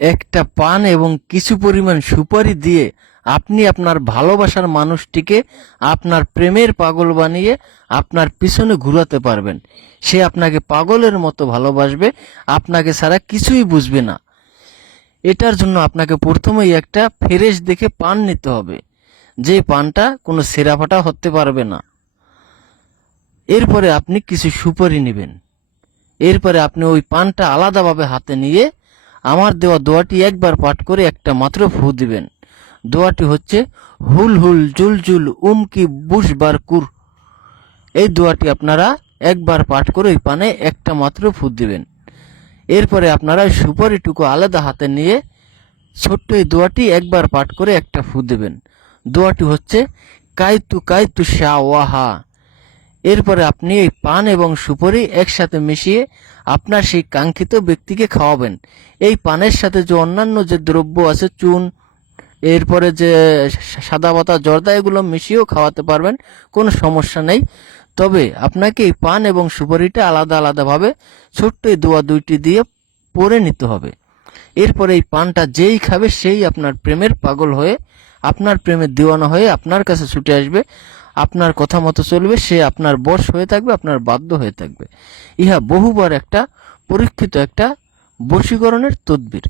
একটা পান এবং কিছু পরিমাণ সুপারি দিয়ে আপনি আপনার ভালোবাসার মানুষটিকে আপনার প্রেমের পাগল বানিয়ে আপনার পিছনে ঘুরাতে পারবেন। সে আপনাকে পাগলের মতো ভালোবাসবে, আপনাকে ছাড়া কিছুই বুঝবে না। এটার জন্য আপনাকে প্রথমেই একটা ফ্রেশ দেখে পান নিতে হবে, যে পানটা কোনো ছেঁড়া ফাটা হতে পারবে না। এরপরে আপনি কিছু সুপারি নেবেন। এরপরে আপনি ওই পানটা আলাদাভাবে হাতে নিয়ে আমার দেওয়া দোয়াটি একবার পাঠ করে একটা মাত্র ফু দিবেন। দোয়াটি হচ্ছে হুল হুল জুল জুল উমকি বুশ বার কুর। এই দোয়াটি আপনারা একবার পাঠ করে ওই পানে একটা মাত্র ফু দিবেন। এরপরে আপনারা সুপারিটুকু আলাদা হাতে নিয়ে ছোট্ট এই দোয়াটি একবার পাঠ করে একটা ফু দেবেন। দোয়াটি হচ্ছে কাইতু কাইতু শাহ ওয়াহা। এরপরে আপনি এই পান এবং সুপারি একসাথে মিশিয়ে আপনার সেই কাঙ্ক্ষিত ব্যক্তিকে খাওয়াবেন। এই পানের সাথে যে অন্যান্য যে দ্রব্য আছে, চুন, এরপরে যে সাদা পাতা, জর্দা, এগুলো মিশিয়েও খাওয়াতে পারবেন, কোনো সমস্যা নেই। তবে আপনাকে এই পান এবং সুপারিটা আলাদা আলাদাভাবে ছোট্ট এই দোয়া দুইটি দিয়ে পরে নিতে হবে। এরপরে এই পানটা যেই খাবে সেই আপনার প্রেমের পাগল হয়ে, আপনার প্রেমের দিওয়ানা হয়ে আপনার কাছে ছুটে আসবে, আপনার কথা মতো চলবে, সে আপনার বশ হয়ে থাকবে, আপনার বাধ্য হয়ে থাকবে। ইহা বহুবার একটা পরীক্ষিত একটা বশীকরণের তদবির।